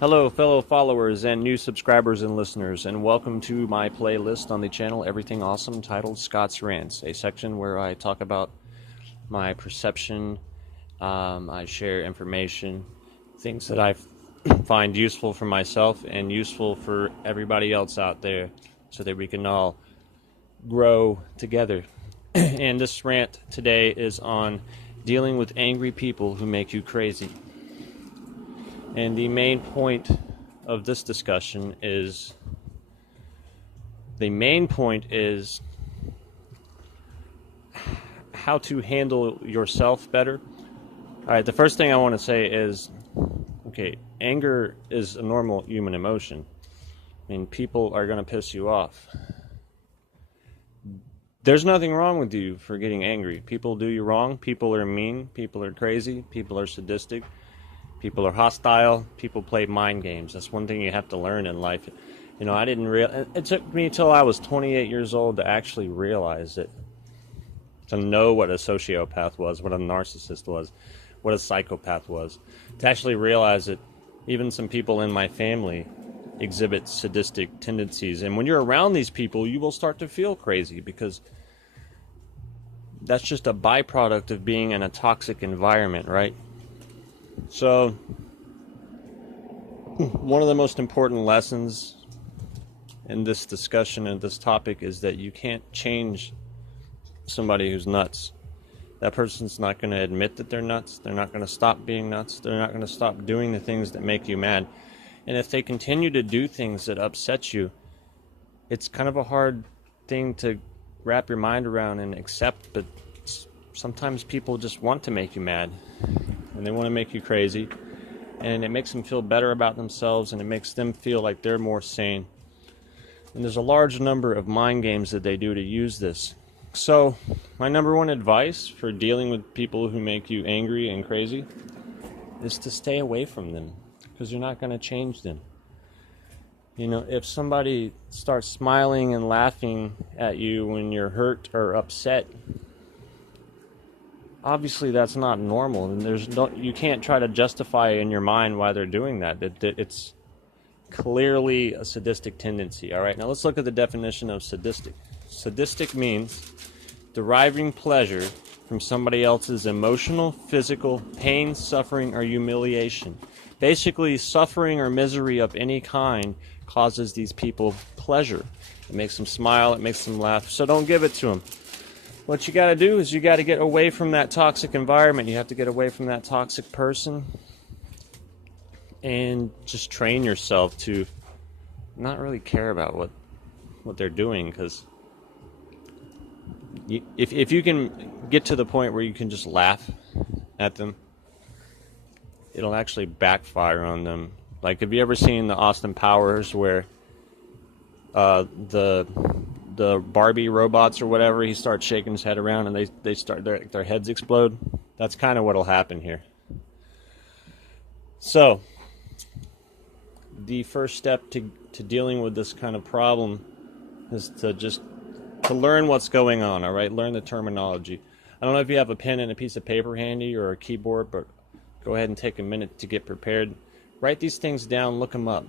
Hello, fellow followers and new subscribers and listeners, and welcome to my playlist on the channel Everything Awesome titled Scott's Rants, a section where I talk about my perception, I share information, things that I find useful for myself and useful for everybody else out there so that we can all grow together. And this rant today is on dealing with angry people who make you crazy. And the main point of this discussion is how to handle yourself better. All right, the first thing I want to say is, okay, anger is a normal human emotion. I mean, people are going to piss you off. There's nothing wrong with you for getting angry. People do you wrong. People are mean. People are crazy. People are sadistic. People are hostile. People play mind games. That's one thing you have to learn in life. You know, I didn't realize. It took me till I was 28 years old to actually realize it. To know what a sociopath was, what a narcissist was, what a psychopath was. To actually realize that even some people in my family exhibit sadistic tendencies. And when you're around these people, you will start to feel crazy because that's just a byproduct of being in a toxic environment, right? So, one of the most important lessons in this discussion and this topic is that you can't change somebody who's nuts. That person's not going to admit that they're nuts. They're not going to stop being nuts. They're not going to stop doing the things that make you mad. And if they continue to do things that upset you, it's kind of a hard thing to wrap your mind around and accept, but sometimes people just want to make you mad. And they want to make you crazy, and it makes them feel better about themselves, and it makes them feel like they're more sane. And there's a large number of mind games that they do to use this. So my number one advice for dealing with people who make you angry and crazy is to stay away from them, because you're not going to change them. You know, if somebody starts smiling and laughing at you when you're hurt or upset, obviously that's not normal, and you can't try to justify in your mind why they're doing that. It's clearly a sadistic tendency. All right, now let's look at the definition of sadistic. Sadistic means deriving pleasure from somebody else's emotional, physical pain, suffering, or humiliation. Basically, suffering or misery of any kind causes these people pleasure. It makes them smile, it makes them laugh, so don't give it to them. What you got to do is you got to get away from that toxic environment. You have to get away from that toxic person and just train yourself to not really care about what they're doing, because if you can get to the point where you can just laugh at them, it'll actually backfire on them. Like, have you ever seen the Austin Powers where the Barbie robots or whatever, he starts shaking his head around and they start their heads explode? That's kind of what'll happen here. So the first step to dealing with this kind of problem is to learn what's going on. All right, learn the terminology. I don't know if you have a pen and a piece of paper handy or a keyboard, but go ahead and take a minute to get prepared. Write these things down, look them up.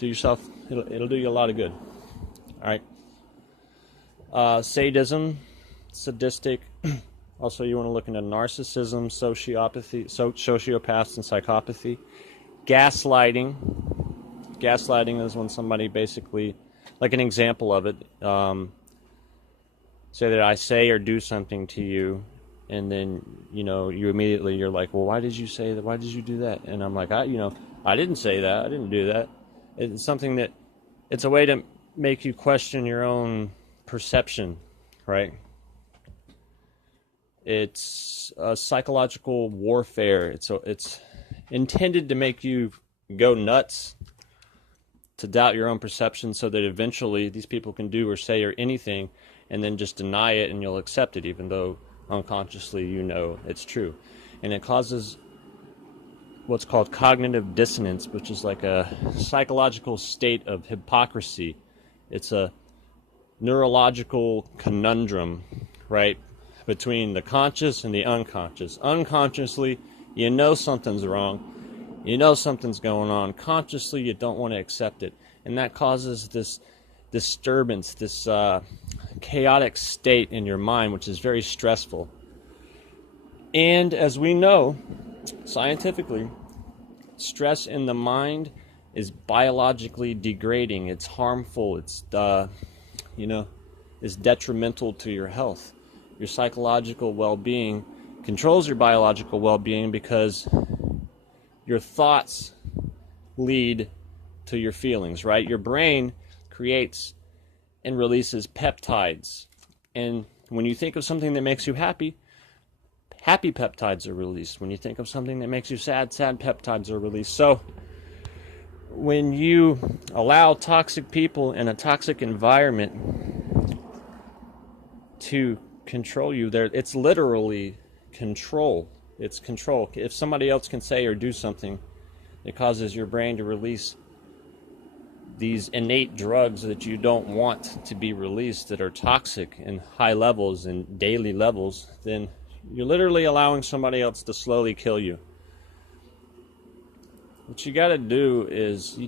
It'll do you a lot of good. All right. Sadism, sadistic. Also, you want to look into narcissism, sociopathy, sociopaths, and psychopathy. Gaslighting. Gaslighting is when somebody basically, like an example of it, say that I say or do something to you, and then, you're like, well, why did you say that? Why did you do that? And I'm like, I didn't say that. I didn't do that. It's something that, it's a way to make you question your own perception, right? It's a psychological warfare. It's intended to make you go nuts, to doubt your own perception, so that eventually these people can do or say or anything and then just deny it, and you'll accept it even though unconsciously it's true. And it causes what's called cognitive dissonance, which is like a psychological state of hypocrisy. It's a neurological conundrum, right, between the conscious and the unconscious. Unconsciously, you know something's wrong, You know something's going on. Consciously, you don't want to accept it. And that causes this disturbance, this chaotic state in your mind, which is very stressful. And as we know, scientifically, stress in the mind is biologically degrading. It's harmful. It's, is detrimental to your health. Your psychological well-being controls your biological well-being because your thoughts lead to your feelings, right? Your brain creates and releases peptides. And when you think of something that makes you happy, happy peptides are released. When you think of something that makes you sad, sad peptides are released. So when you allow toxic people in a toxic environment to control you, it's literally control. It's control. If somebody else can say or do something, it causes your brain to release these innate drugs that you don't want to be released, that are toxic in high levels and daily levels, then you're literally allowing somebody else to slowly kill you. What you got to do is,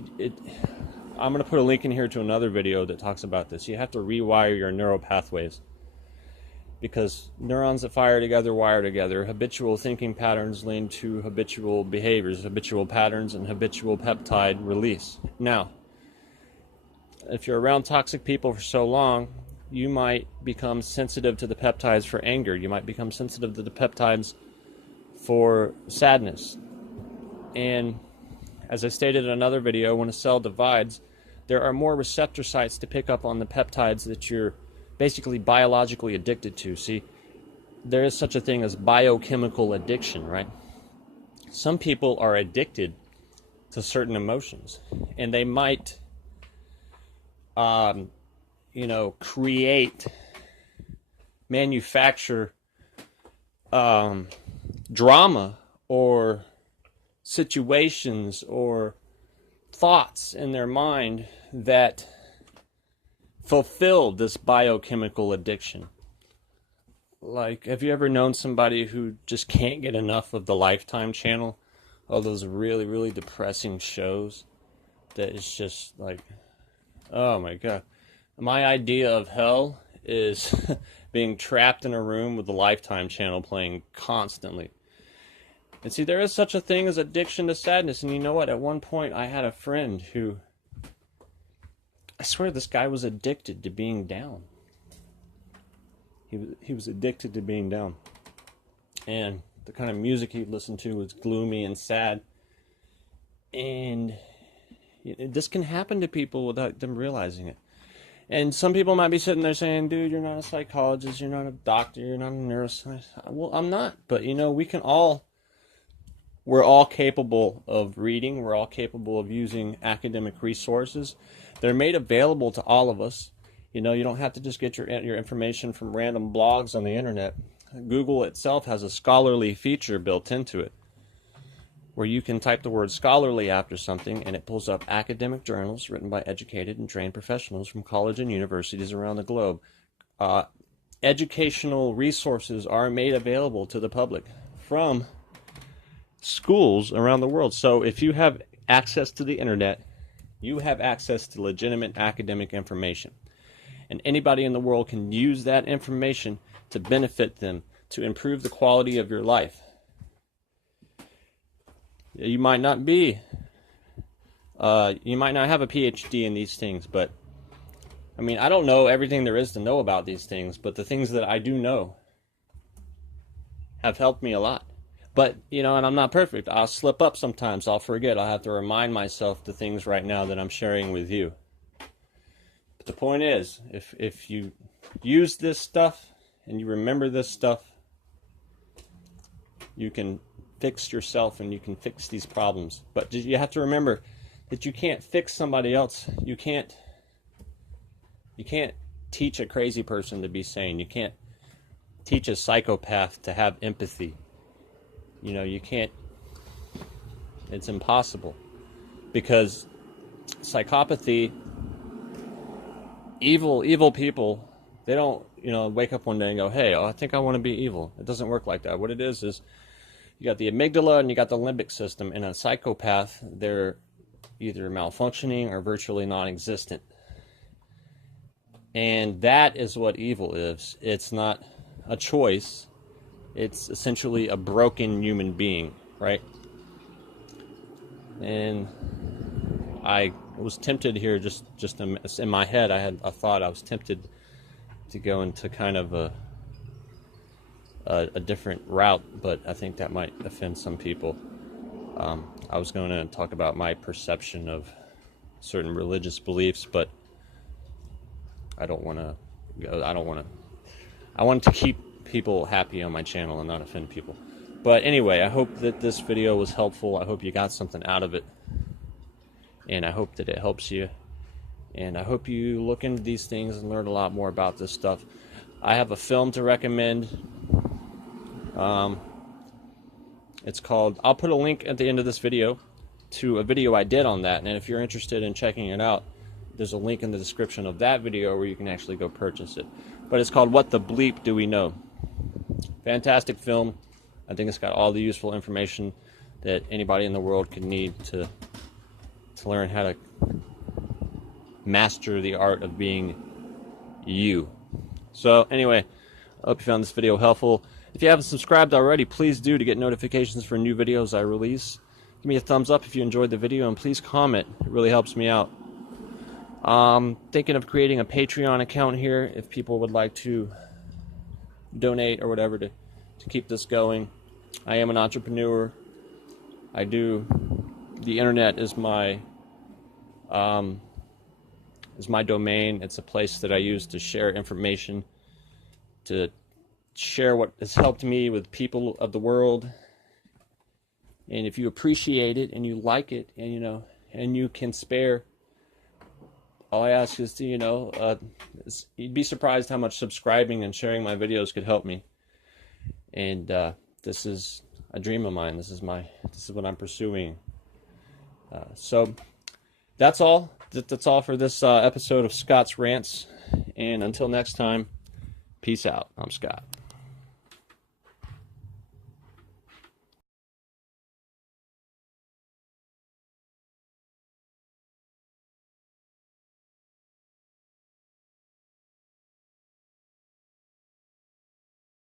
I'm going to put a link in here to another video that talks about this. You have to rewire your neural pathways, because neurons that fire together wire together. Habitual thinking patterns lead to habitual behaviors, habitual patterns, and habitual peptide release. Now, if you're around toxic people for so long, you might become sensitive to the peptides for anger. You might become sensitive to the peptides for sadness. And as I stated in another video, when a cell divides, there are more receptor sites to pick up on the peptides that you're basically biologically addicted to. See, there is such a thing as biochemical addiction, right? Some people are addicted to certain emotions, and they might, manufacture drama or situations or thoughts in their mind that fulfill this biochemical addiction. Like, have you ever known somebody who just can't get enough of the Lifetime channel? All those really, really depressing shows that is just like, oh my God. My idea of hell is being trapped in a room with the Lifetime channel playing constantly. And see, there is such a thing as addiction to sadness. And you know what? At one point, I had a friend who, I swear this guy was addicted to being down. He was addicted to being down. And the kind of music he listened to was gloomy and sad. And this can happen to people without them realizing it. And some people might be sitting there saying, dude, you're not a psychologist, you're not a doctor, you're not a neuroscientist. Well, I'm not. But, we're all capable of reading. We're all capable of using academic resources. They're made available to all of us. You don't have to just get your information from random blogs on the internet. Google itself has a scholarly feature built into it, where you can type the word scholarly after something, and it pulls up academic journals written by educated and trained professionals from colleges and universities around the globe. Educational resources are made available to the public from schools around the world. So if you have access to the internet, you have access to legitimate academic information. And anybody in the world can use that information to benefit them, to improve the quality of your life. You might not have a PhD in these things, but I don't know everything there is to know about these things, but the things that I do know have helped me a lot. But, and I'm not perfect. I'll slip up sometimes. I'll forget. I'll have to remind myself the things right now that I'm sharing with you. But the point is, if you use this stuff and you remember this stuff, you can fix yourself and you can fix these problems. But you have to remember that you can't fix somebody else. You can't teach a crazy person to be sane. You can't teach a psychopath to have empathy. You can't, it's impossible, because psychopathy, evil people, they don't, wake up one day and go, hey, I think I want to be evil. It doesn't work like that. What it is You got the amygdala and you got the limbic system. In a psychopath, they're either malfunctioning or virtually non-existent. And that is what evil is. It's not a choice. It's essentially a broken human being, right? And I was tempted here, just in my head, I had a thought. I was tempted to go into kind of a different route, but I think that might offend some people. I was going to talk about my perception of certain religious beliefs, but I don't want to go. I want to keep people happy on my channel and not offend people. But anyway, I hope that this video was helpful. I hope you got something out of it, and I hope that it helps you. And I hope you look into these things and learn a lot more about this stuff. I have a film to recommend. It's called, I'll put a link at the end of this video to a video I did on that, and if you're interested in checking it out, there's a link in the description of that video where you can actually go purchase it. But it's called What the Bleep Do We Know? Fantastic film. I think it's got all the useful information that anybody in the world could need to learn how to master the art of being you. So anyway, I hope you found this video helpful. If you haven't subscribed already, please do to get notifications for new videos I release. Give me a thumbs up if you enjoyed the video, and please comment. It really helps me out. Thinking of creating a Patreon account here if people would like to donate or whatever to keep this going. I am an entrepreneur. The internet is my domain. It's a place that I use to share information, to share what has helped me with people of the world. And if you appreciate it and you like it, and and you can spare, all I ask is to you'd be surprised how much subscribing and sharing my videos could help me. And this is a dream of mine. This is what I'm pursuing. So that's all. That's all for this episode of Scott's Rants. And until next time, peace out. I'm Scott.